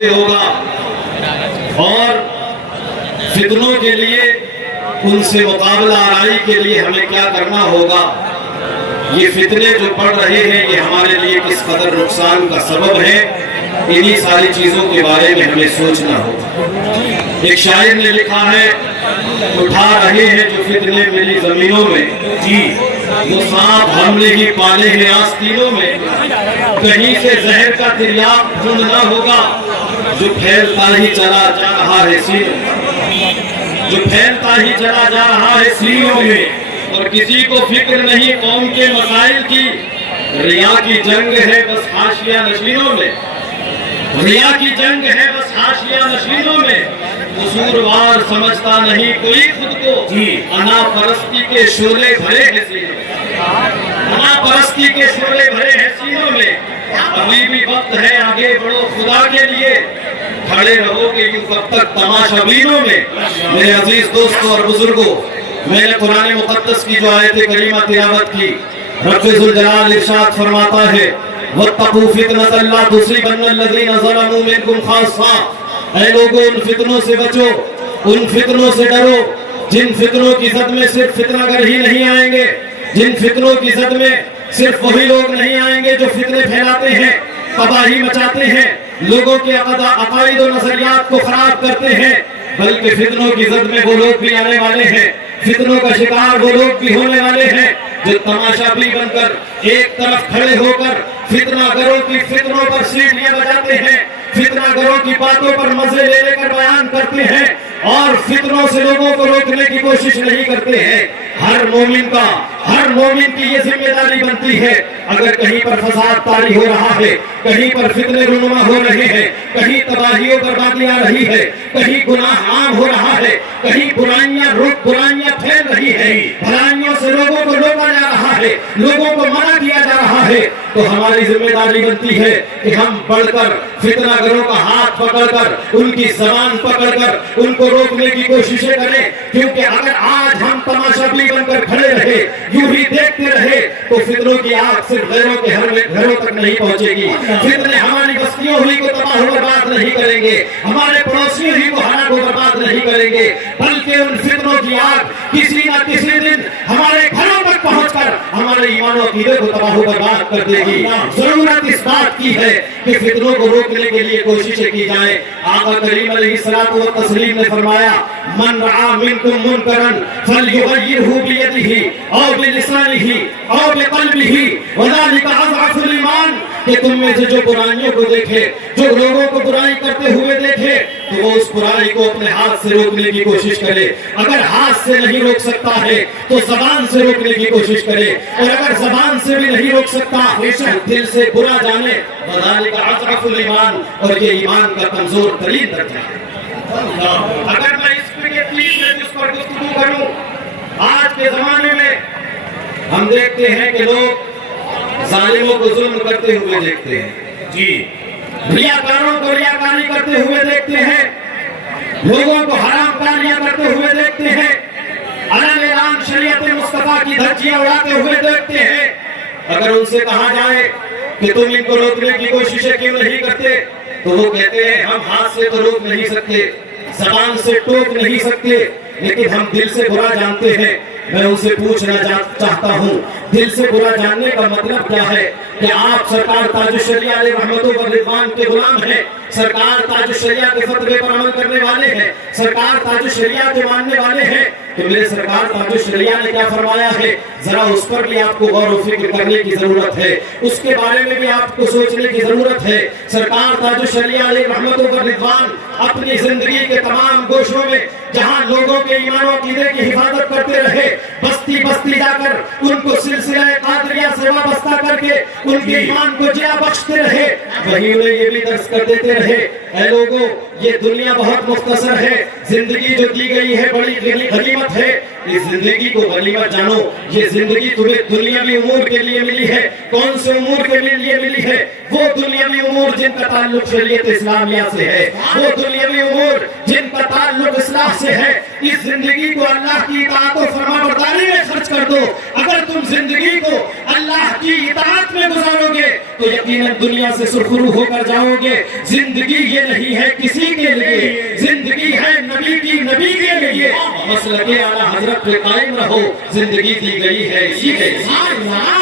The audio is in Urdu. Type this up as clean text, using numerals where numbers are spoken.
ہوگا اور فتنوں کے لیے ان سے مقابلہ آرائی کے لیے ہمیں کیا کرنا ہوگا. یہ فتنے جو پڑ رہے ہیں یہ ہمارے لیے کس قدر نقصان کا سبب ہے، انہی ساری چیزوں کے بارے میں ہمیں سوچنا ہوگا. ایک شاعر نے لکھا ہے، اٹھا رہے ہیں جو فتنے میری زمینوں میں، جی وہ سانپ حملے ہی پالے ہیں آستینوں میں. کہیں سے زہر کا تریاق ڈھونڈنا ہوگا جو پھیلتا ہی چلا جا رہا ہے سینوں میں، جو پھیلتا ہی چلا جا رہا ہے سینوں میں. اور کسی کو فکر نہیں قوم کے مسائل کی، ریا کی جنگ ہے بس حاشیہ نشینوں میں. ریا کی جنگ ہے بس حاشیہ نشینوں میں. قصوروار سمجھتا نہیں کوئی خود کو، انا پرستی کے شعلے بھرے ہیں سینوں میں. انا پرستی کے شعلے بھرے ہیں سینوں میں. ابھی بھی وقت ہے، آگے بڑھو خدا کے لیے، کھڑے رہو گے یوں کب تک تماشا بینوں میں. میرے عزیز دوستوں اور بزرگوں، میں نے قرآن مقدس کی جو آیت کریمہ تلاوت کی، رب ذوالجلال ارشاد فرماتا ہے وَاتَّقُوا فِتْنَةً لَا تُصِيبَنَّ الَّذِينَ ظَلَمُوا مِنكُمْ خَاصَّةً. اے لوگوں ان فتنوں سے بچو، ان فتنوں سے ڈرو جن فتنوں کی زد میں صرف فتنہ گر ہی نہیں آئیں گے، جن فتنوں کی زد میں صرف وہی لوگ نہیں آئیں گے جو فتنے پھیلاتے ہیں، تباہی مچاتے ہیں، لوگوں کے عقائد و نظریات کو خراب کرتے ہیں، بلکہ فتنوں کی زد میں وہ لوگ بھی آنے والے ہیں، فتنوں کا شکار وہ لوگ بھی ہونے والے ہیں جو تماشا بھی بن کر ایک طرف کھڑے ہو کر فتنہ گروں کی فتنوں پر سیٹیاں بجاتے ہیں، فتنہ گروں کی باتوں پر مزے لے لے کر بیان کرتے ہیں اور فتنوں سے لوگوں کو روکنے کی کوشش نہیں کرتے ہیں. ہر مومن کی یہ ذمہ داری بنتی ہے، اگر کہیں پر فساد طاری ہو رہا ہے، کہیں پر فتنے رونما ہو رہے ہیں، کہیں تباہی و بربادی آ رہی ہے، کہیں گناہ عام ہو رہا ہے، کہیں برائیاں پھیل رہی ہیں، بھلائیوں سے لوگوں کو روکا جا رہا ہے، لوگوں کو منع کیا جا رہا ہے، تو ہماری ذمہ داری بنتی ہے کہ ہم بڑھ کر فتنہ گروں کا ہاتھ پکڑ کر، ان کی زبان پکڑ کر ان کو روکنے کی کوششیں کریں. کیونکہ اگر آج ہم تماشائی بن کر کھڑے رہے، یوں ہی دیکھتے رہے، تو فتنوں کی آگ صرف غیروں کے گھروں تک نہیں پہنچے گی. فتنے ہماری بستیوں ہی کو تباہ و برباد نہیں کریں گے، ہمارے پڑوسیوں ہی کو ہلاک و برباد نہیں کریں گے، بلکہ ان فتنوں کی آگ کسی نہ کسی دن ہمارے گھروں تک پہنچ کر ہمارے ایمان و عقیدے کو تباہ و برباد کر دے گی. ضرورت اس بات کی ہے کہ فتنوں کو روکنے کے لیے کوششیں کی جائیں. آقا کریم علیہ الصلوۃ والتسلیم نے فرمایا من رعا منکم منکرا فلیغیرہ بیدہ او بلسانہ او بقلبہ وذلک اضعف الایمان. کہ تم میں سے جو برائیوں کو دیکھے، جو لوگوں کو برائی کرتے ہوئے دیکھے، تو وہ اس برائی کو اپنے ہاتھ سے روکنے کی کوشش کرے. اگر ہاتھ سے نہیں روک سکتا ہے تو زبان سے روکنے کی کوشش کرے، اور اگر زبان سے بھی نہیں روک سکتا تو دل سے برا جانے. وذلک اضعف الایمان، اور یہ ایمان کا کمزور ترین درجہ ہے. اگر میں اس پر گفتگو کروں، آج کے زمانے میں ہم دیکھتے ہیں کہ لوگ ظالموں کو ظلم کرتے ہوئے دیکھتے ہیں، جی ریاکاروں کو ریاکاری کرتے ہوئے دیکھتے ہیں، لوگوں کو حرام کاریاں کرتے ہوئے دیکھتے ہیں، علن اعلان شریعت مصطفیٰ کی دھجیاں اڑاتے ہوئے دیکھتے ہیں. اگر ان سے کہا جائے کہ تم ان کو روکنے کی کوششیں کیوں نہیں کرتے، تو وہ کہتے ہیں ہم ہاتھ سے تو روک نہیں سکتے، زبان سے ٹوک نہیں سکتے، لیکن ہم دل سے برا جانتے ہیں. میں ان سے پوچھنا چاہتا ہوں، دل سے برا جاننے کا مطلب کیا ہے؟ کہ آپ سرکار تاج الشریعہ علیہ رحمت و رضوان کے غلام ہیں، سرکار تاج الشریعہ کے فتوے پر عمل کرنے والے ہیں، سرکار تاج الشریعہ کے ماننے والے ہیں. تو میرے سرکار تاج الشریعہ نے کیا فرمایا ہے، ذرا اس پر بھی آپ کو غور و فکر کرنے کی ضرورت ہے، اس کے بارے میں بھی آپ کو سوچنے کی ضرورت ہے. سرکار تاج الشریعہ علیہ رحمت و رضوان اپنی زندگی کے تمام گوشوں میں جہاں لوگوں کے ایمان و عقیدے کی حفاظت کرتے رہے، بستی بستی جا کر ان کو سلسلہ قادریہ سے وابستہ کر کے ان کے ایمان کو جیا بخشتے رہے، وہیں انہیں یہ بھی درس کر دیتے رہے اے لوگوں یہ دنیا بہت مختصر ہے، زندگی جو دی گئی ہے بڑی غنیمت ہے، اس زندگی کو غنیمت جانو. یہ زندگی تمہیں دنیاوی امور کے لیے ملی ہے. کون سے امور کے لیے ملی ہے؟ وہ دنیاوی امور جن کا تعلق شریعت اسلامیہ سے ہے، وہ دنیاوی امور جن کا تعلق اصلاح سے ہے اس زندگی کو اللہ کی اطاعت و فرما برداری میں خرچ کر دو. اگر تم زندگی کو اللہ کی اطاعت میں گزارو گے تو یقیناً دنیا سے سرخرو ہو کر جاؤ گے. زندگی یہ نہیں ہے کسی کے لیے, زندگی ہے نبی کی نبی کے لیے. مسلک اعلیٰ حضرت پہ قائم رہو, زندگی دی گئی ہے اسی کے لیے.